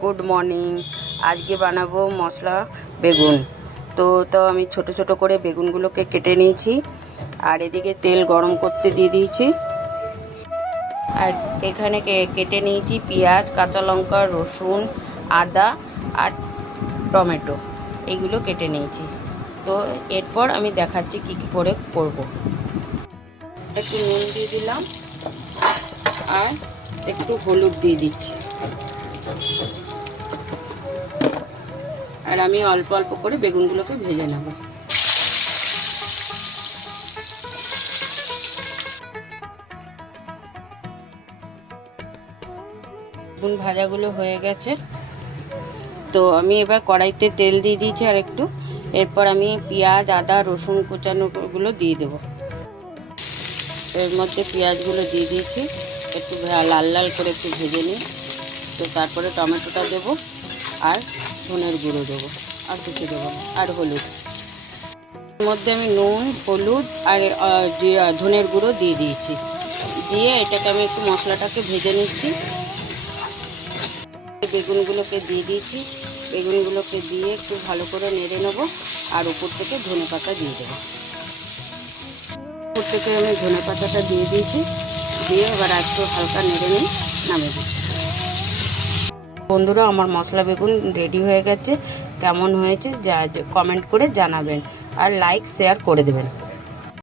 Good morning. আজকে বানাবো মশলা বেগুন। তো আমি ছোট ছোট করে বেগুনগুলোকে কেটে নিয়েছি, আর এদিকে তেল গরম করতে দিয়ে দিয়েছি। আর এখানে কেটে নিয়েছি পেঁয়াজ, কাঁচা লঙ্কা, রসুন, আদা আর টমেটো, এইগুলো কেটে নিয়েছি। তো এরপর আমি দেখাচ্ছি কি কি করে করব। একটু নুন দিয়ে দিলাম আর একটু হলুদ দিয়ে দিচ্ছি, আর আমি অল্প অল্প করে বেগুনগুলোকে ভেজে নেব। বেগুন ভাজাগুলো হয়ে গেছে, তো আমি এবার কড়াইতে তেল দিয়ে দিয়েছি আর একটু। এরপর আমি পেঁয়াজ, আদা, রসুন কুচানোগুলো দিয়ে দেব। এর মধ্যে পেঁয়াজগুলো দিয়ে দিয়েছি, একটু লাল লাল করে একটু ভেজে নিই। তো তারপরে টমেটোটা দেবো আর ধনের গুঁড়ো দেবো, আর কিছু দেবো না, আর হলুদ। এর মধ্যে আমি নুন, হলুদ আর ধনের গুঁড়ো দিয়ে দিয়েছি। দিয়ে এটাকে আমি একটু মশলাটাকে ভেজে নিচ্ছি। বেগুনগুলোকে দিয়ে দিয়েছি, বেগুনগুলোকে দিয়ে একটু ভালো করে নেড়ে নেবো, আর উপর থেকে ধনে পাতা দিয়ে দেবো। উপর থেকে আমি ধনে পাতাটা দিয়ে দিয়েছি, দিয়ে এবার একটু হালকা নেড়ে নিই, নামিয়ে দিচ্ছি। বন্ধুরা, আমার মশলা বেগুন রেডি হয়ে গেছে। কেমন হয়েছে কমেন্ট করে জানাবেন, আর লাইক শেয়ার করে দেবেন।